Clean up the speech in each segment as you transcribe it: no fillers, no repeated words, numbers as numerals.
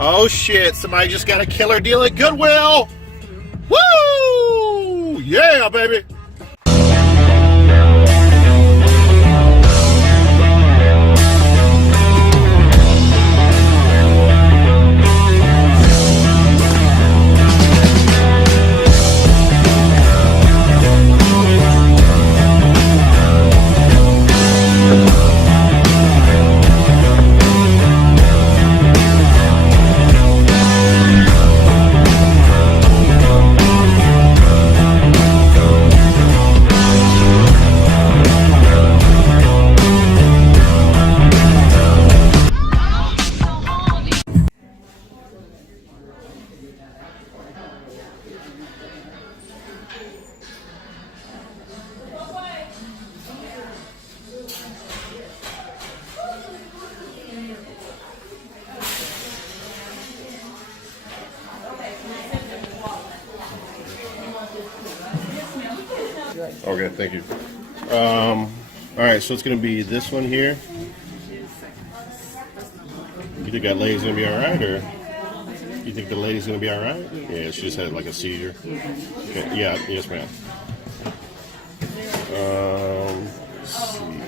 Oh shit, somebody just got a killer deal at Goodwill! Woo! Yeah, baby! Okay, thank you. Alright, so it's going to be this one here. You think that lady's going to be alright, or you think the lady's going to be alright? Yeah, she just had like a seizure. Okay, yeah, yes ma'am. Let's see.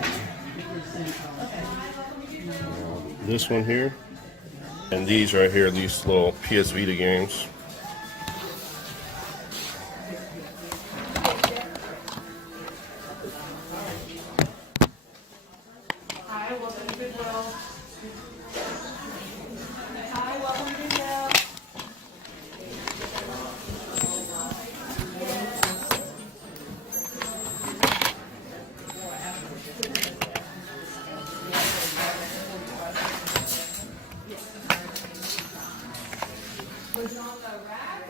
This one here. And these right here, these little PS Vita games. Hi, welcome to Goodwill. Hi, welcome to Goodwill. Was it on the rack?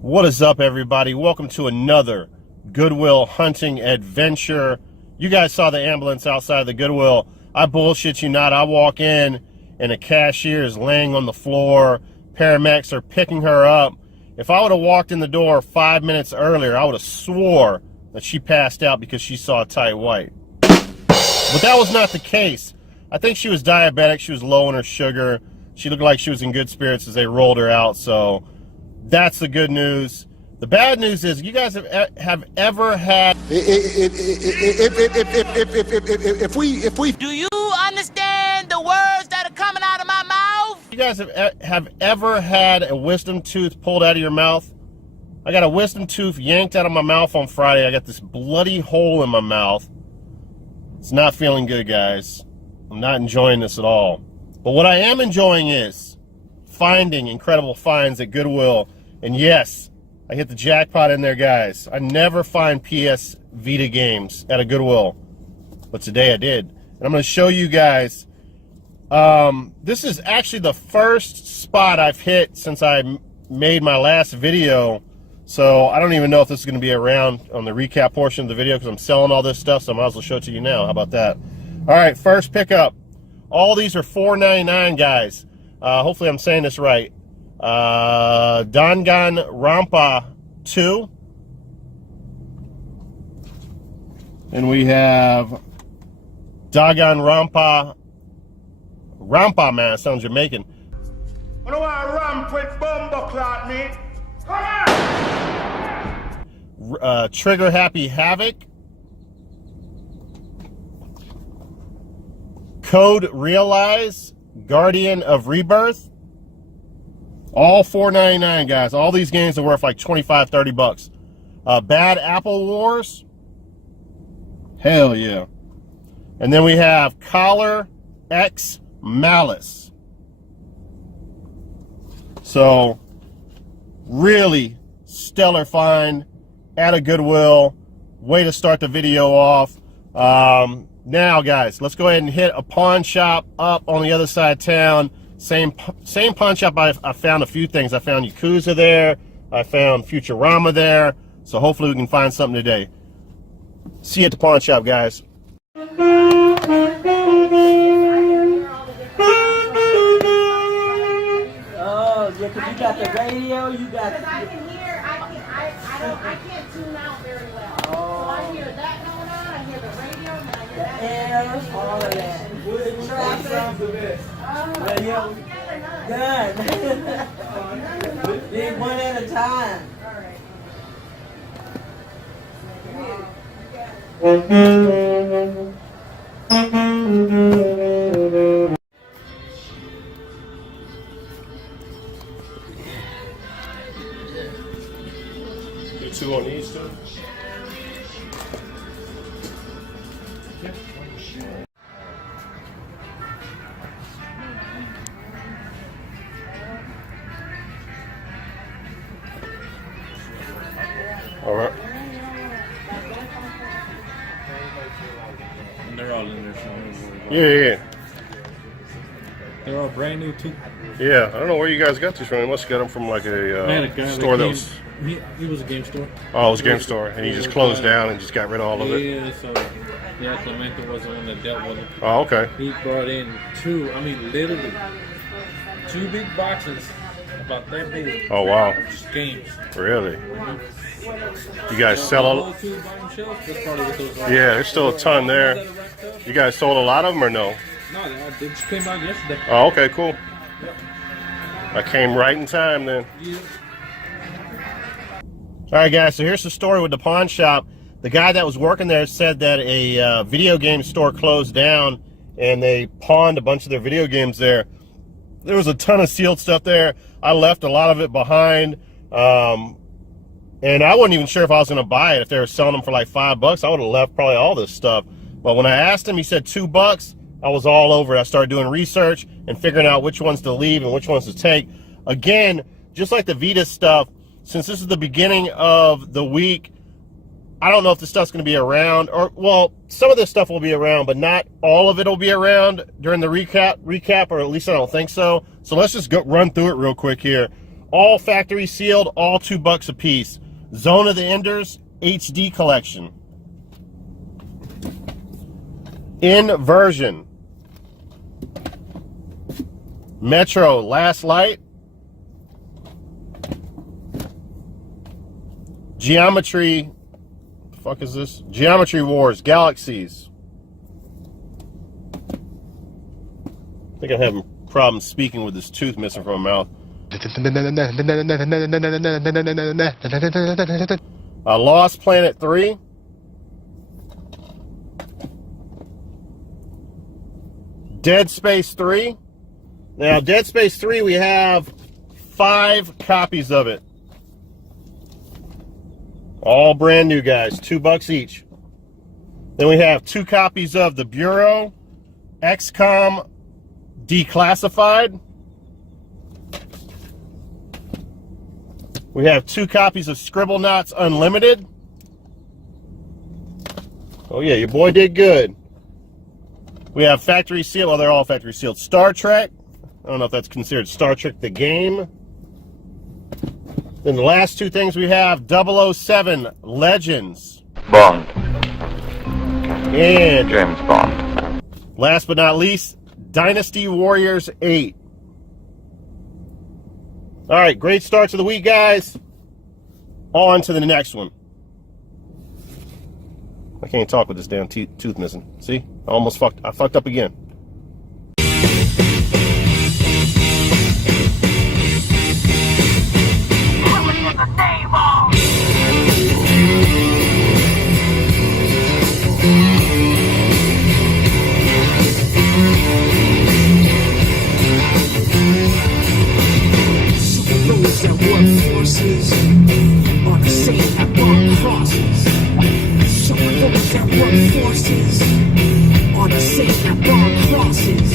What is up, everybody? Welcome to another Goodwill hunting adventure. You guys saw the ambulance outside the Goodwill. I bullshit you not. I walk in and a cashier is laying on the floor. Paramedics are picking her up. If I would have walked in the door 5 minutes earlier, I would have swore that she passed out because she saw a tight white. But that was not the case. I think she was diabetic. She was low in her sugar. She looked like she was in good spirits as they rolled her out. So that's the good news. The bad news is, you guys have ever had... If we Do you understand the words that are coming out of my mouth? You guys have ever had a wisdom tooth pulled out of your mouth? I got a wisdom tooth yanked out of my mouth on Friday. I got this bloody hole in my mouth. It's not feeling good, guys. I'm not enjoying this at all. But what I am enjoying is finding incredible finds at Goodwill. And yes, I hit the jackpot in there, guys. I never find PS Vita games at a Goodwill, but today I did. And I'm going to show you guys. This is actually the first spot I've hit since I made my last video. So I don't even know if this is going to be around on the recap portion of the video because I'm selling all this stuff, so I might as well show it to you now. How about that? All right, first pickup. All these are $4.99, guys. Hopefully I'm saying this right. Danganronpa 2. And we have Danganronpa. Rampa, man, sounds Jamaican. I don't want to ramp with bumbo clot, me. Come on! Trigger Happy Havoc. Code Realize. Guardian of Rebirth. All $4.99, guys. All these games are worth like 25, 30 bucks. Bad Apple Wars. Hell yeah. And then we have Collar X Malice. So, really stellar find at a Goodwill. Way to start the video off. Now, guys, let's go ahead and hit a pawn shop up on the other side of town. Same pawn shop. I found a few things. I found Yakuza there. I found Futurama there. So hopefully we can find something today. See you at the pawn shop, guys. Oh, yeah, 'cause you got the radio, you got. Because I can hear, I can't tune out very well. So I hear that going on, I hear the radio, and then I hear that. Air, all of that. Good traffic. Oh, Good. Did one at a time. Do two on these two. All right. And they're all in there, so Yeah. they're all brand new too. Yeah, I don't know where you guys got these from. You must have got them from like a I had a guy store that came, was. He was a game store. Oh, it was a game store, and he just closed down and just got rid of all of it. Yeah, so yeah, Clemente was the one that dealt with it. Oh, okay. He brought in literally two big boxes about that big. Oh, wow. Just games. Really? You guys sell All all? two by himself. That's probably what those are. Yeah, there's still a ton there. You guys sold a lot of them or no? No, they just came out yesterday. Oh, okay, cool. I came right in time then. Yeah. All right, guys, so here's the story with the pawn shop. The guy that was working there said that a video game store closed down and they pawned a bunch of their video games there. There was a ton of sealed stuff there. I left a lot of it behind. And I wasn't even sure if I was going to buy it. If they were selling them for like $5, I would have left probably all this stuff. But when I asked him, he said $2. I was all over it. I started doing research and figuring out which ones to leave and which ones to take. Again, just like the Vita stuff, since this is the beginning of the week, I don't know if the stuff's going to be around. Or, well, some of this stuff will be around, but not all of it will be around during the recap, or at least I don't think so. So let's just run through it real quick here. All factory sealed, all $2 a piece. Zone of the Enders HD collection. Inversion. Metro Last Light. Geometry. What the fuck is this? Geometry Wars Galaxies. I think I'm having problems speaking with this tooth missing from my mouth. Lost Planet 3. Dead Space 3. Now, Dead Space 3, we have 5 copies of it. All brand new, guys. $2 each. Then we have 2 copies of The Bureau, XCOM Declassified. We have 2 copies of Scribblenauts Unlimited. Oh yeah, your boy did good. We have factory sealed. Well, they're all factory sealed. Star Trek. I don't know if that's considered Star Trek the game. Then the last 2 things we have, 007 Legends. Bond. And James Bond. last but not least, Dynasty Warriors 8. All right, great start to the week, guys. On to the next one. I can't talk with this damn tooth missing. See? I fucked up again. fools that work forces are the same that burn crosses. Some fools that work forces are the same that burn crosses.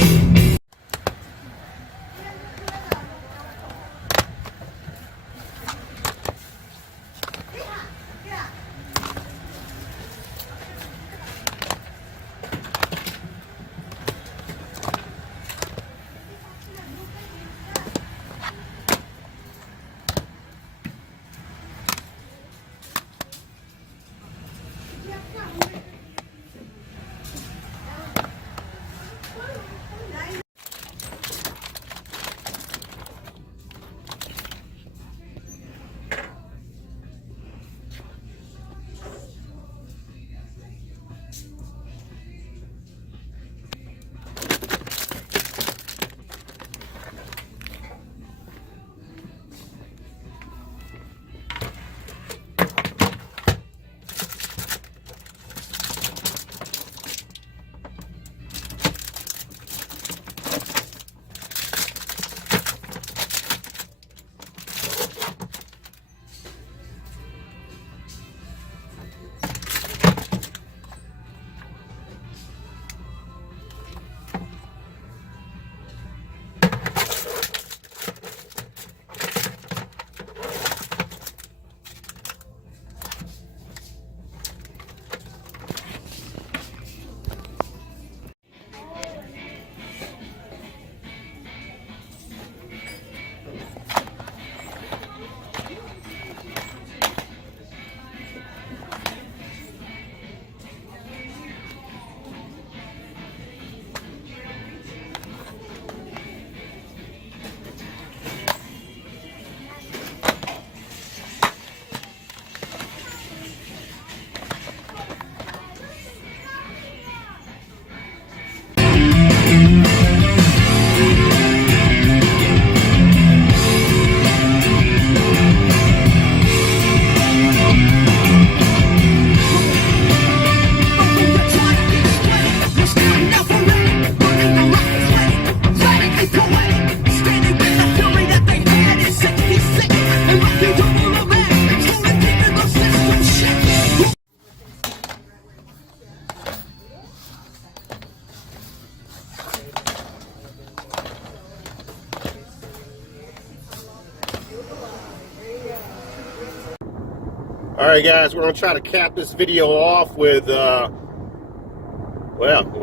Alright guys, we're going to try to cap this video off with, well,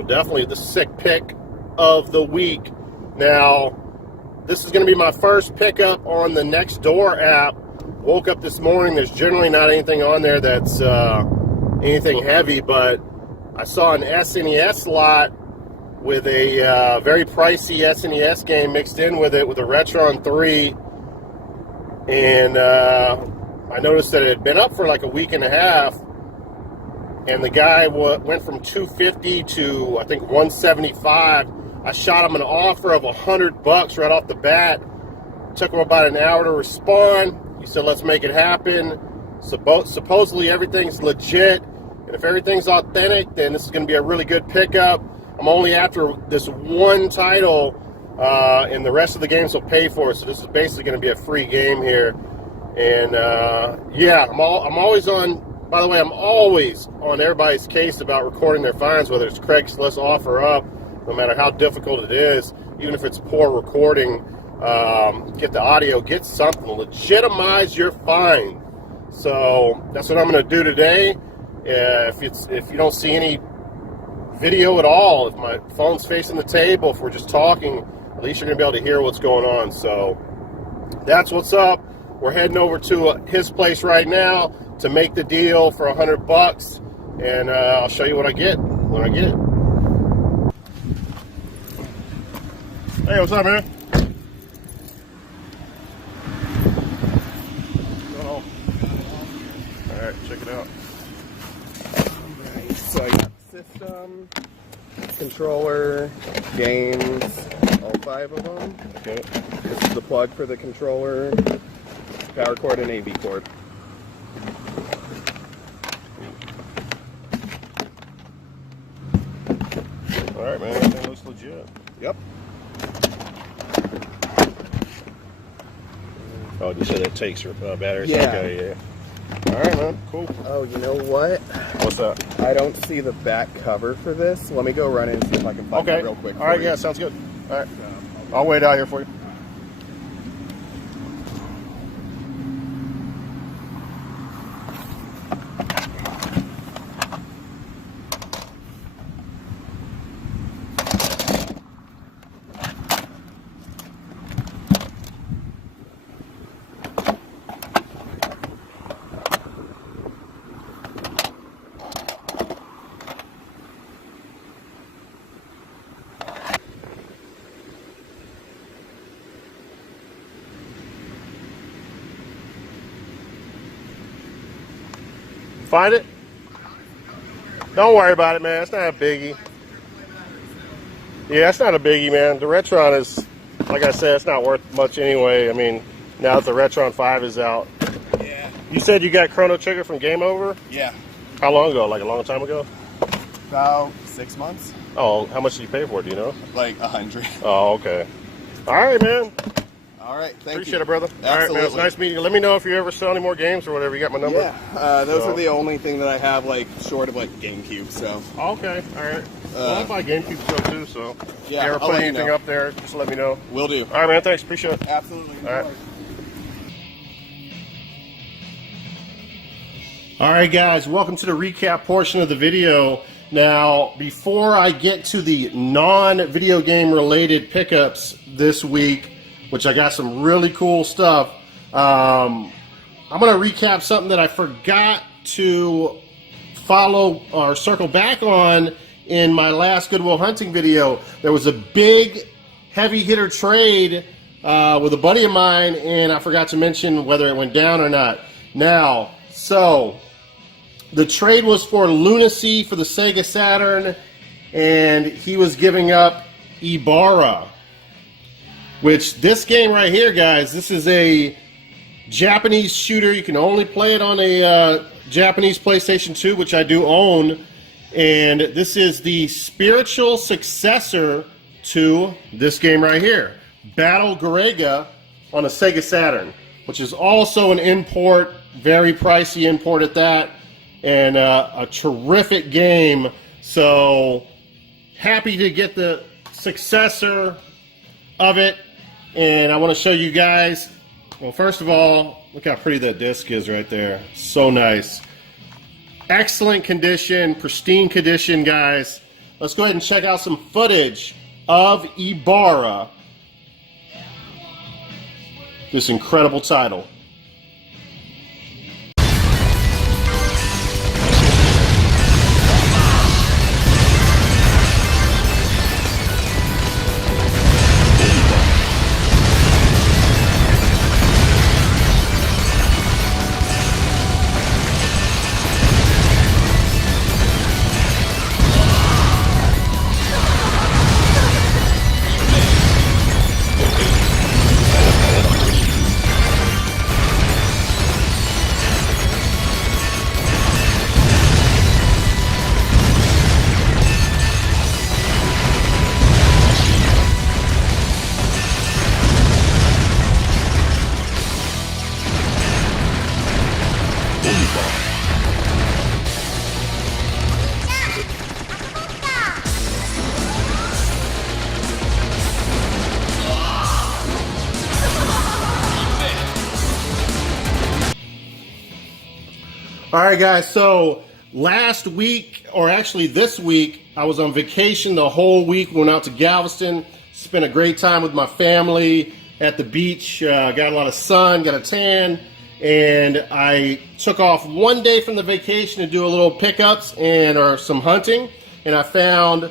definitely the sick pick of the week. Now, this is going to be my first pickup on the Nextdoor app. Woke up this morning, there's generally not anything on there that's anything heavy, but I saw an SNES lot with a very pricey SNES game mixed in with it, with a Retron 3, and I noticed that it had been up for like a week and a half, and the guy went from $250 to I think $175. I shot him an offer of $100 right off the bat. Took him about an hour to respond. He said, "Let's make it happen." Supposedly everything's legit, and if everything's authentic, then this is going to be a really good pickup. I'm only after this one title, and the rest of the games will pay for it. So this is basically going to be a free game here. And yeah, I'm always on. By the way, I'm always on everybody's case about recording their finds, whether it's Craigslist, OfferUp, no matter how difficult it is, even if it's poor recording. Get the audio, get something, legitimize your find. So that's what I'm going to do today. If you don't see any video at all, if my phone's facing the table, if we're just talking, at least you're going to be able to hear what's going on. So that's what's up. We're heading over to his place right now to make the deal for $100, and I'll show you what I get when I get it. Hey, what's up, man? All right, check it out. Alright, so I got system, controller, games, all 5 of them. Okay. This is the plug for the controller, power cord, and AV cord. Alright, man, everything looks legit. Yep. Oh, you said it takes batteries? Yeah. Okay, yeah. All right, man. Cool. Oh, you know what? What's that? I don't see the back cover for this. Let me go run in and see if I can find Okay. it real quick. All right, for you. yeah, sounds good. All right. I'll wait out here for you. Find it? Don't worry about it, man. It's not a biggie. Yeah, it's not a biggie, man. The Retron is, like I said, it's not worth much anyway. I mean, now that the Retron 5 is out. Yeah. You said you got Chrono Trigger from Game Over? Yeah. How long ago? Like a long time ago? About 6 months. Oh, how much did you pay for it? Do you know? Like 100. Oh, okay. All right, man. All right. Thank Appreciate you. it, brother. All right, man. It's nice meeting you. Let me know if you ever sell any more games or whatever. You got my number? Yeah. Those are the only thing that I have, like, short of, like, GameCube, so. Okay. All right. Well, I buy GameCube stuff too, so Yeah, if you ever I'll put let you anything know. up there, just let me know. Will do. All right, man. Thanks. Appreciate it. Absolutely. All right. All right, guys. Welcome to the recap portion of the video. Now, before I get to the non-video game related pickups this week, which I got some really cool stuff, I'm going to recap something that I forgot to follow or circle back on in my last Goodwill hunting video. There was a big heavy hitter trade with a buddy of mine, and I forgot to mention whether it went down or not. Now, so the trade was for Lunacy for the Sega Saturn, and he was giving up Ibarra, which this game right here, guys, this is a Japanese shooter. You can only play it on a Japanese PlayStation 2, which I do own, and this is the spiritual successor to this game right here, Battle Garega on a Sega Saturn, which is also an import, very pricey import at that, and a terrific game. So happy to get the successor of it, and I want to show you guys. Well, first of all, look how pretty that disc is right there. So nice. Excellent condition, pristine condition, guys. Let's go ahead and check out some footage of Ibarra, this incredible title. All right, guys, so last week, or actually this week, I was on vacation the whole week. Went out to Galveston, spent a great time with my family at the beach, got a lot of sun, got a tan, and I took off one day from the vacation to do a little pickups or some hunting, and I found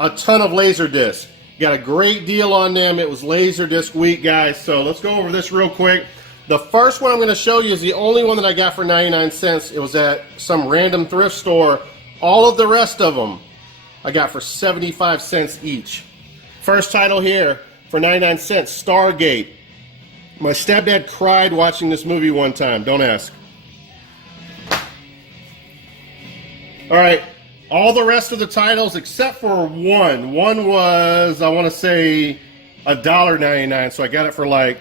a ton of Laserdisc. Got a great deal on them. It was Laserdisc week, guys, so let's go over this real quick. The first one I'm going to show you is the only one that I got for 99 cents. It was at some random thrift store. All of the rest of them I got for 75 cents each. First title here for 99 cents, Stargate. My stepdad cried watching this movie one time. Don't ask. All right, all the rest of the titles except for one. One was, I want to say, $1.99, so I got it for like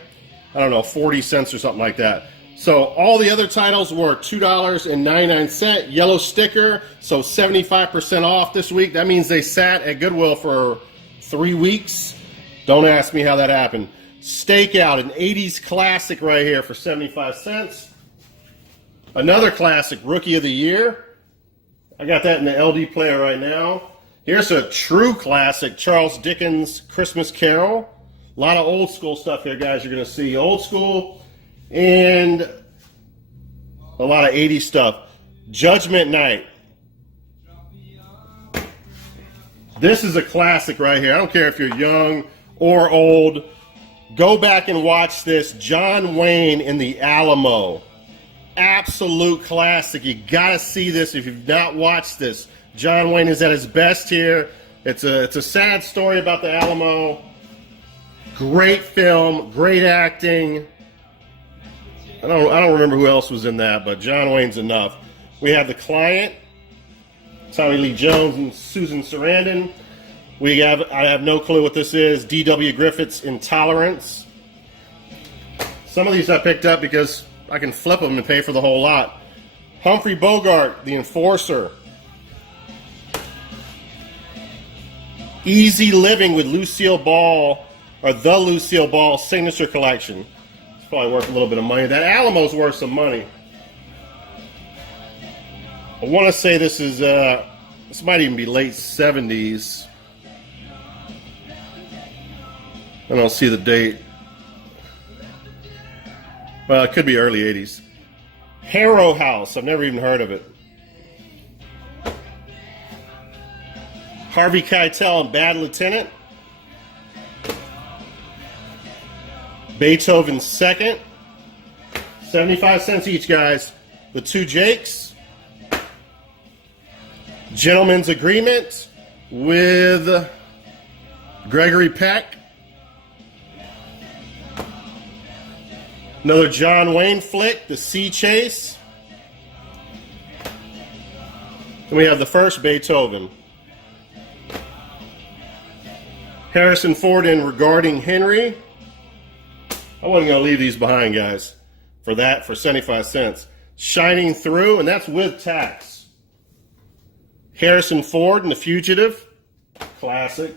I don't know, 40 cents or something like that. So all the other titles were $2.99, yellow sticker, so 75% off this week. That means they sat at Goodwill for 3 weeks. Don't ask me how that happened. Stakeout, an 80s classic right here for 75 cents. Another classic, Rookie of the Year. I got that in the LD player right now. Here's a true classic, Charles Dickens' Christmas Carol. A lot of old school stuff here, guys. You're going to see old school and a lot of 80s stuff. Judgment Night. This is a classic right here. I don't care if you're young or old. Go back and watch this. John Wayne in the Alamo. Absolute classic. You got to see this if you've not watched this. John Wayne is at his best here. It's a sad story about the Alamo. Great film, great acting. I don't remember who else was in that, but John Wayne's enough. We have The Client, Tommy Lee Jones and Susan Sarandon. I have no clue what this is. D.W. Griffith's Intolerance. Some of these I picked up because I can flip them and pay for the whole lot. Humphrey Bogart, The Enforcer. Easy Living with Lucille Ball, or the Lucille Ball Signature Collection. It's probably worth a little bit of money. That Alamo's worth some money. I want to say this is, this might even be late 70s. I don't see the date. Well, it could be early 80s. Harrow House. I've never even heard of it. Harvey Keitel and Bad Lieutenant. Beethoven's Second. 75 cents each, guys. The Two Jakes. Gentleman's Agreement with Gregory Peck. Another John Wayne flick, The Sea Chase. Then we have the first Beethoven. Harrison Ford in Regarding Henry. I wasn't going to leave these behind, guys, for 75 cents. Shining Through, and that's with tax. Harrison Ford in The Fugitive. Classic.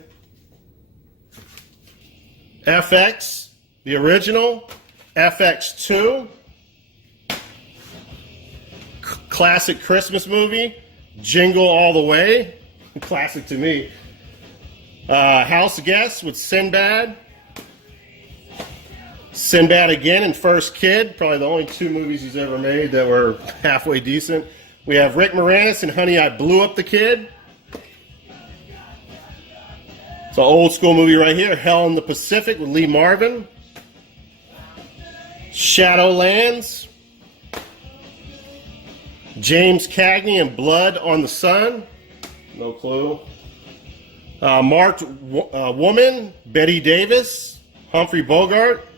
FX, the original. FX2. Classic Christmas movie. Jingle All the Way. Classic to me. House Guest with Sinbad. Sinbad again and First Kid. Probably the only two movies he's ever made that were halfway decent. We have Rick Moranis and Honey, I Blew Up the Kid. It's an old school movie right here. Hell in the Pacific with Lee Marvin. Shadowlands. James Cagney and Blood on the Sun. No clue. Marked Woman, Betty Davis, Humphrey Bogart.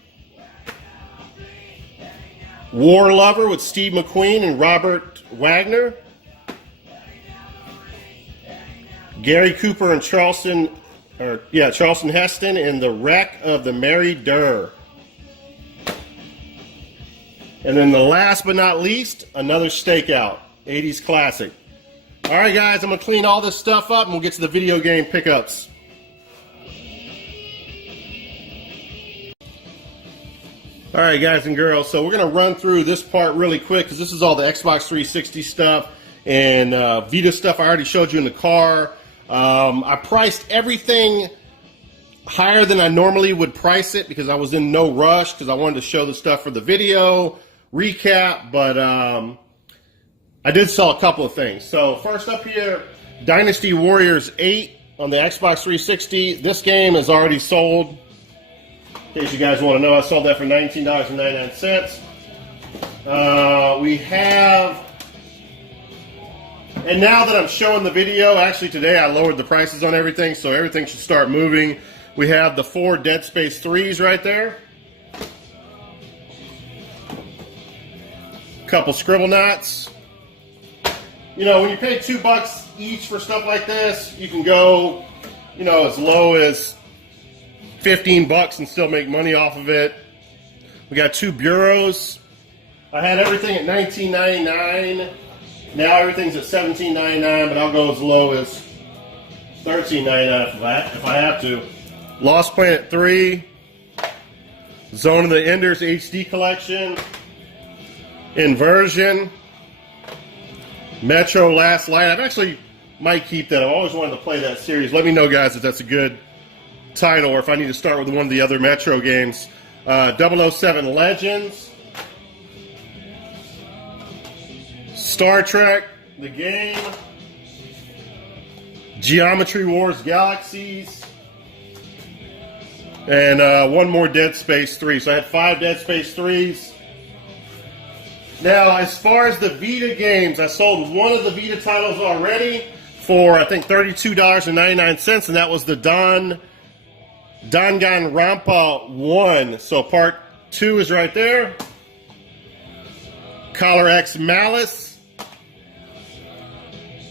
War Lover with Steve McQueen and Robert Wagner. Gary Cooper and Charleston Heston in The Wreck of the Mary Durr. And then the last but not least, another Stakeout, 80s classic. All right, guys, I'm going to clean all this stuff up and we'll get to the video game pickups. All right, guys and girls, so we're going to run through this part really quick because this is all the Xbox 360 stuff and Vita stuff I already showed you in the car. I priced everything higher than I normally would price it because I was in no rush because I wanted to show the stuff for the video recap, but I did sell a couple of things. So first up here, Dynasty Warriors 8 on the Xbox 360. This game is already sold. In case you guys want to know, I sold that for $19.99. We have, and now that I'm showing the video, actually today I lowered the prices on everything, so everything should start moving. We have the 4 Dead Space 3s right there. Couple Scribble Knots. You know, when you pay $2 each for stuff like this, you can go, you know, as low as $15 and still make money off of it. We got 2 bureaus. I had everything at $19.99. Now everything's at $17.99, but I'll go as low as $13.99 if I have to. Lost Planet 3. Zone of the Enders HD Collection. Inversion. Metro Last Light. I've actually might keep that. I've always wanted to play that series. Let me know, guys, if that's a good title or if I need to start with one of the other Metro games. 007 Legends. Star Trek, the game. Geometry Wars Galaxies. And one more Dead Space 3. So I had 5 Dead Space 3s. Now, as far as the Vita games, I sold one of the Vita titles already for, I think, $32.99, and that was the Danganronpa 1. So part 2 is right there. Collar X Malice.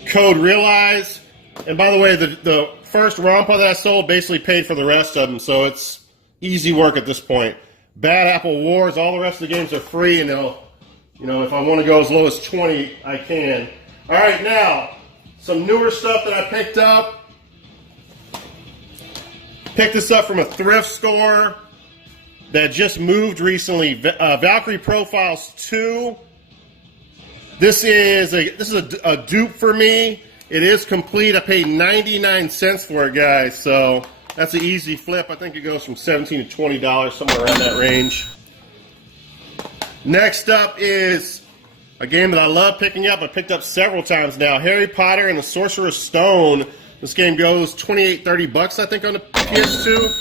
Code Realize. And by the way, the first Rampa that I sold basically paid for the rest of them, so it's easy work at this point. Bad Apple Wars, all the rest of the games are free, and they'll, you know, if I want to go as low as 20, I can. All right, now, some newer stuff that I picked up. Picked this up from a thrift store that just moved recently. Valkyrie Profiles 2. This is a dupe for me. It is complete. I paid 99 cents for it, guys. So that's an easy flip. I think it goes from $17 to $20, somewhere around that range. Next up is a game that I love picking up. I picked up several times now. Harry Potter and the Sorcerer's Stone. This game goes $28-30, I think, on the PS2.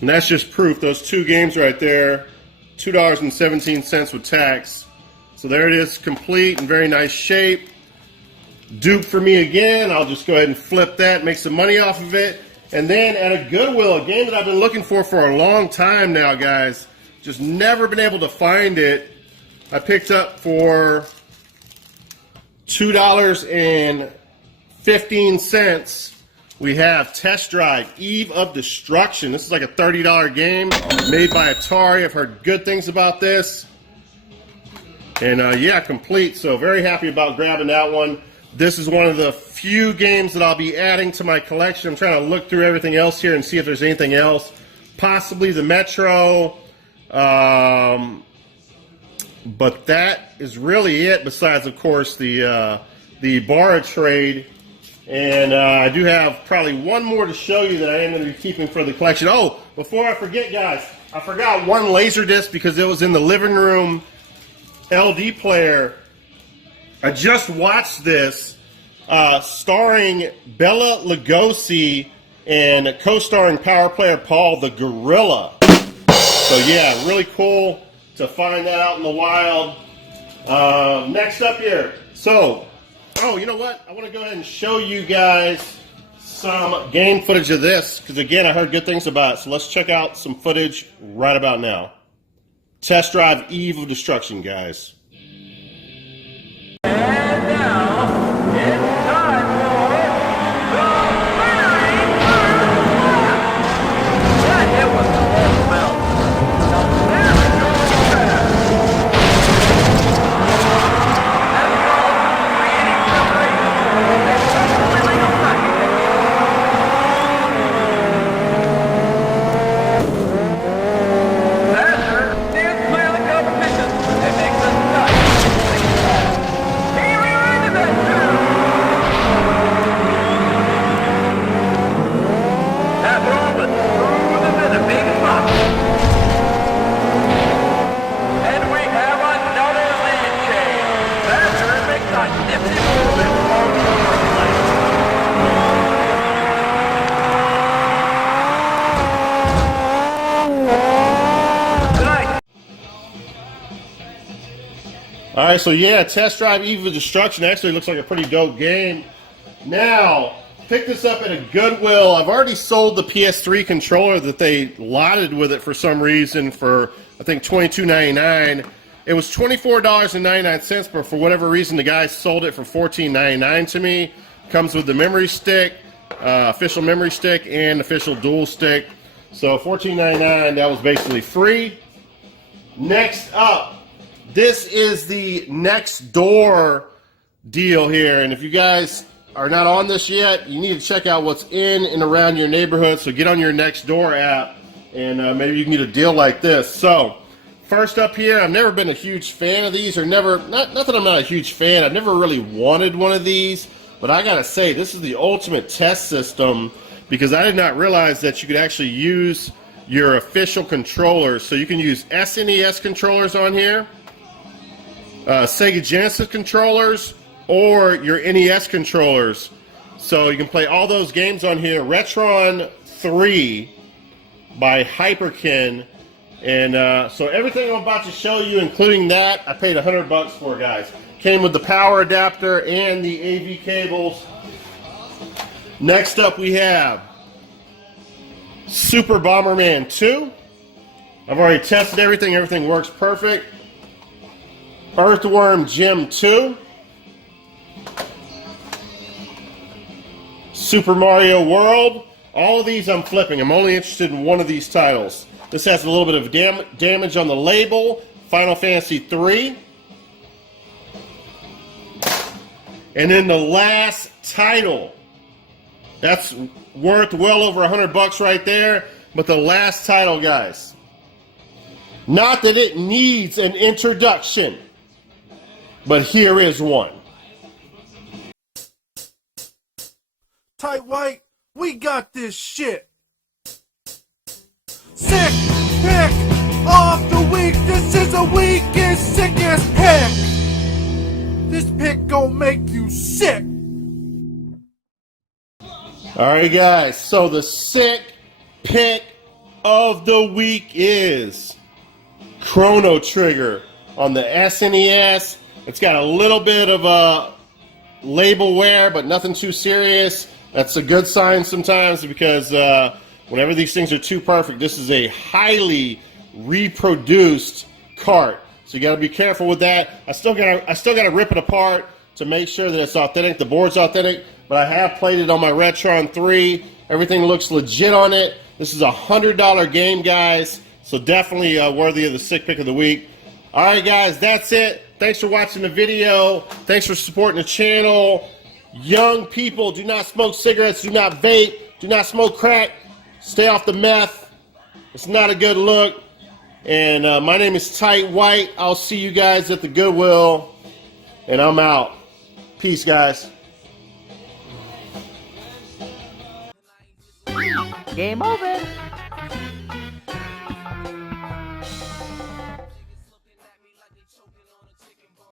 And that's just proof. Those 2 games right there, $2.17 with tax. So there it is, complete in very nice shape. Dupe for me again. I'll just go ahead and flip that, make some money off of it. And then at a Goodwill, a game that I've been looking for a long time now, guys. Just never been able to find it. I picked up for $2.15. We have Test Drive, Eve of Destruction. This is like a $30 game made by Atari. I've heard good things about this. And yeah, complete. So very happy about grabbing that one. This is one of the few games that I'll be adding to my collection. I'm trying to look through everything else here and see if there's anything else. Possibly the Metro. But that is really it, besides, of course, the Barra trade. And I do have probably one more to show you that I am going to be keeping for the collection. Oh, before I forget, guys, I forgot one Laserdisc because it was in the living room LD player. I just watched this, starring Bela Lugosi and co-starring power player Paul the Gorilla. So yeah, really cool to find that out in the wild. Next up here, so, oh, you know what? I want to go ahead and show you guys some game footage of this, because again, I heard good things about it. So let's check out some footage right about now. Test Drive Eve of Destruction, guys. And now, it's time for the very first lap. Yeah, it was a long spell. The very first lap. That's called creating separation. And successfully applying it. Faster is clearly competition. It makes us nuts. All right, so yeah, Test Drive Eve of Destruction actually looks like a pretty dope game. Now, pick this up at a Goodwill. I've already sold the PS3 controller that they lotted with it for some reason for, I think, $22.99. It was $24.99, but for whatever reason, the guy sold it for $14.99 to me. Comes with the memory stick, official memory stick, and official dual stick. So $14.99, that was basically free. Next up, this is the Next Door deal here. And if you guys are not on this yet, you need to check out what's in and around your neighborhood. So get on your Next Door app and maybe you can get a deal like this. So first up here, I've never been a huge fan of these, or not that I'm not a huge fan. I've never really wanted one of these, but I gotta say, this is the ultimate test system because I did not realize that you could actually use your official controllers. So you can use SNES controllers on here, Sega Genesis controllers, or your NES controllers. So you can play all those games on here. Retron 3 by Hyperkin. And so everything I'm about to show you, including that, I paid $100 for, guys. Came with the power adapter and the AV cables. Next up we have Super Bomberman 2. I've already tested everything. Everything works perfect. Earthworm Jim 2. Super Mario World. All of these I'm flipping. I'm only interested in one of these titles. This has a little bit of damage on the label. Final Fantasy 3. And then the last title. That's worth well over $100 right there. But the last title, guys. Not that it needs an introduction, but here is one. Tight White, we got this shit. Sick pick of the week. This is a weekest sickest pick. This pick gon' make you sick. Alright guys, so the sick pick of the week is Chrono Trigger on the SNES. It's got a little bit of a label wear, but nothing too serious. That's a good sign sometimes because whenever these things are too perfect, this is a highly reproduced cart. So you got to be careful with that. I still gotta rip it apart to make sure that it's authentic. The board's authentic, but I have played it on my Retron 3. Everything looks legit on it. This is a $100 game, guys. So definitely worthy of the sick pick of the week. All right, guys, that's it. Thanks for watching the video. Thanks for supporting the channel. Young people, do not smoke cigarettes, do not vape, do not smoke crack, stay off the meth. It's not a good look. And my name is Tight White. I'll see you guys at the Goodwill. And I'm out. Peace, guys. Game over.